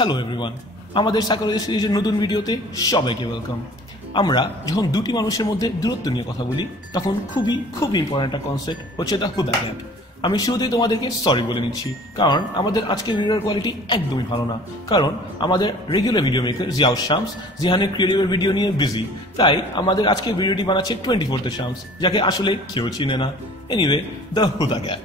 Hello everyone, আমাদের psychology সিরিজের নতুন ভিডিওতে সবাইকে ওয়েলকাম। আমরা যখন দুটি মানুষের মধ্যে দূরত্ব নিয়ে কথা বলি তখন খুবই ইম্পর্টেন্ট একটা কনসেপ্ট হচ্ছে দ্য হুদা গ্যাপ। আমি শুরুতেই তোমাদেরকে সরি বলে নিচ্ছি, কারণ আমাদের আজকের ভিডিওর কোয়ালিটি একদমই ভালো না, কারণ আমাদের regular video maker Xiao Shams জিহানের ক্রিয়েটিভের video নিয়ে বিজি, তাই আমাদের আজকের ভিডিওটি বানাচ্ছে 24th শামস, যাকে আসলে কেউ চিনে না। এনিওয়ে, দ্য হুদা গ্যাপ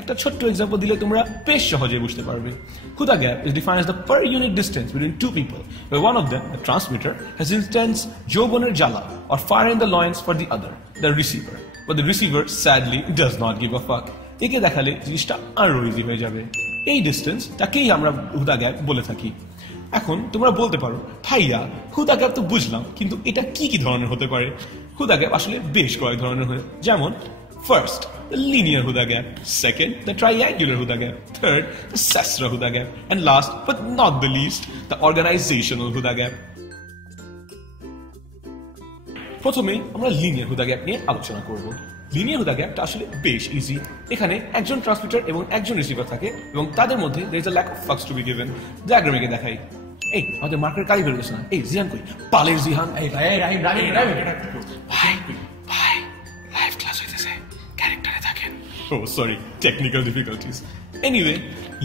একটা ছোট্ট এক্সাম্পল দিলে তোমরা বেশ সহজে বুঝতে পারবে। Huda gap is defined as the per unit distance between two people, where one of them, the transmitter, has intense যৌবনের জ্বালা or fire in the loins for the other, the receiver. But the receiver sadly does not give a fuck. একে দেখালে জিনিসটা আরো easy হয়ে যাবে। এই distance তাকেই আমরা হুদা গ্যাপ বলে থাকি। এখন তোমরা বলতে পারো, ভাইয়া হুদা গ্যাপ তো বুঝলাম, কিন্তু এটা কি কি ধরনের হতে পারে? হুদা গ্যাপ আসলে বেশ কয়েক ধরনের হয়, যেমন First, the linear Huda gap. Second, the triangular Huda gap. Third, the Sasra Huda gap. And last but not the least, the organizational Huda gap. প্রথমে আমরা লিনিয়ার হুদা গ্যাপ নিয়ে আলোচনা করব। লিনিয়ার হুদা গ্যাপটা আসলে বেশ ইজি। এখানে একজন ট্রান্সমিটার এবং একজন রিসিভার থাকে এবং তাদের মধ্যে there is a lack of fucks to be given. ডায়াগ্রামে দেখাই। এই আমাদের মার্কের কালি বের করছে না। এই জিহান কই? পালের জিহান। এই ভাই লাইভ ক্লাস হইতেছে, ক্যারেক্টারে থাকেন। Oh sorry, technical difficulties. Anyway,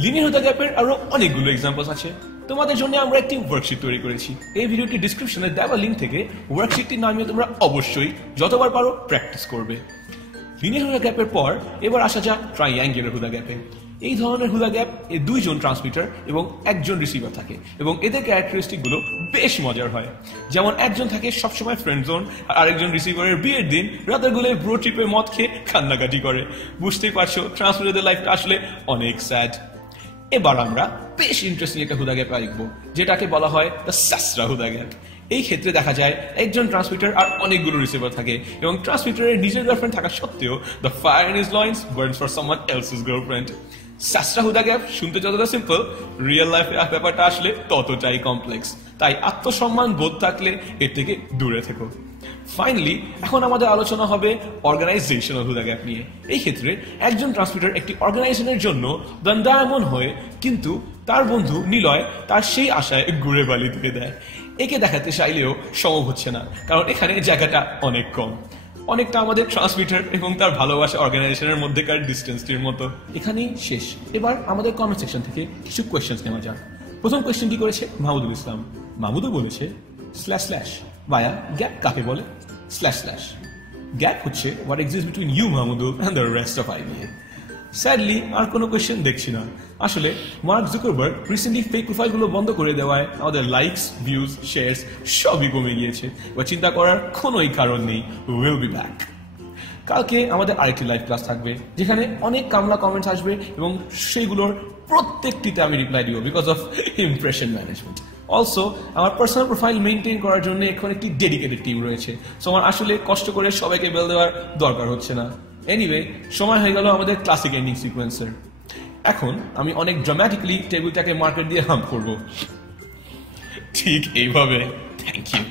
linear Huda গ্যাপের আরো অনেকগুলো এক্সাম্পলস আছে। তোমাদের জন্য আমরা একটি ওয়ার্কশিট তৈরি করেছি। এই ভিডিওটি ডেসক্রিপশনে দেওয়া লিংক থেকে ওয়ার্কশিটটি নামিয়ে তোমরা অবশ্যই যতবার পারো প্র্যাকটিস করবে। লিনিয়ার হুদা গ্যাপের পর এবার আসা যাক ট্রাইঅ্যাঙ্গুলার হুদা গ্যাপে। এই ধরনের হুদা গ্যাপ এ দুইজন ট্রান্সমিটার এবং একজন রিসিভার থাকে এবং এদের ক্যারেক্টারিস্টিক গুলো বেশ মজার হয়। যেমন একজন থাকে সবসময় ফ্রেন্ড জোন, আর আরেকজন রিসিভারের বিয়ের দিন রাতের গুলোয় ব্রো ট্রিপে মদ খেয়ে কান্নাকাটি করে। বুঝতেই পারছো ট্রান্সমিটারদের লাইফটা আসলে অনেক স্যাড। এবার আমরা বেশ ইন্টারেস্টিং একটা হুদা গ্যাপ লিখবো, যেটাকে বলা হয় দ্য স্যাসরা হুদা গ্যাপ। এই ক্ষেত্রে দেখা যায় একজন ট্রান্সমিটার আর অনেকগুলো রিসিভার থাকে এবং ট্রান্সমিটারের নিজের গার্লফ্রেন্ড থাকা সত্ত্বেও the fire in his loins burns for someone else's girlfriend. স্যাসরা হুদা গ্যাপ শুনতে যতটা সিম্পল, রিয়েল লাইফে ব্যাপারটা আসলে ততটাই কমপ্লেক্স, তাই আত্মসম্মান বোধ থাকলে এর থেকে দূরে থেকো। ফাইনালি এখন আমাদের আলোচনা হবে অর্গানাইজেশনাল হুদা গ্যাপ নিয়ে। এই ক্ষেত্রে একজন ট্রান্সমিটার একটি অর্গানাইজেশনের জন্য দণ্ডায়মন হয়ে কিন্তু তার বন্ধু নিলয় তার সেই আশায় ঘুরে বালি দিয়ে দেয়। একে দেখাতে চাইলেও সম্ভব হচ্ছে না, কারণ এখানে জায়গাটা অনেক কম, অনেকটা আমাদের ট্রান্সমিটার এবং তার ভালোবাসা অর্গানাইজেশনের মধ্যেকার ডিস্টেন্সটির মতো। এখানেই শেষ। এবার আমাদের কমেন্ট সেকশন থেকে কিছু কোয়েশ্চেন্স নেওয়া যাক। প্রথম কোয়েশ্চেনটি করেছে মাহমুদুল ইসলাম। মাহমুদও বলেছে স্ল্যাশ স্ল্যাশ ভাইয়া গ্যাপ কাকে বলে? স্ল্যাশ স্ল্যাশ গ্যাপ হচ্ছে what exist between you Mahmudul and the rest of IBA. Sadly আর কোনো কোয়েশ্চেন দেখছি না। আসলে মার্ক জুকারবার্গ রিসেন্টলি ফেক প্রোফাইলগুলো বন্ধ করে দেওয়ায় আমাদের লাইকস, ভিউজ, শেয়ারস সবই কমে গিয়েছে। এবার চিন্তা করার কোনোই কারণ নেই। Will be back. কালকে আমাদের আরেকটি লাইভ ক্লাস থাকবে, যেখানে অনেক কামলা কমেন্টস আসবে এবং সেইগুলোর প্রত্যেকটিতে আমি রিপ্লাই দিব because of impression management. Also আমার পার্সোনাল প্রোফাইল মেনটেন করার জন্য এখন একটি ডেডিকেটেড টিম রয়েছে, সো আমার আসলে কষ্ট করে সবাইকে বেল দেওয়ার দরকার হচ্ছে না। এনিওয়ে, সময় হয়ে গেল আমাদের ক্লাসিক এন্ডিং সিকোয়েন্সের। এখন আমি অনেক ড্রামাটিক্যালি টেবিলটাকে মার্কেট দিয়ে হাম্প করব, ঠিক এইভাবে। Thank you.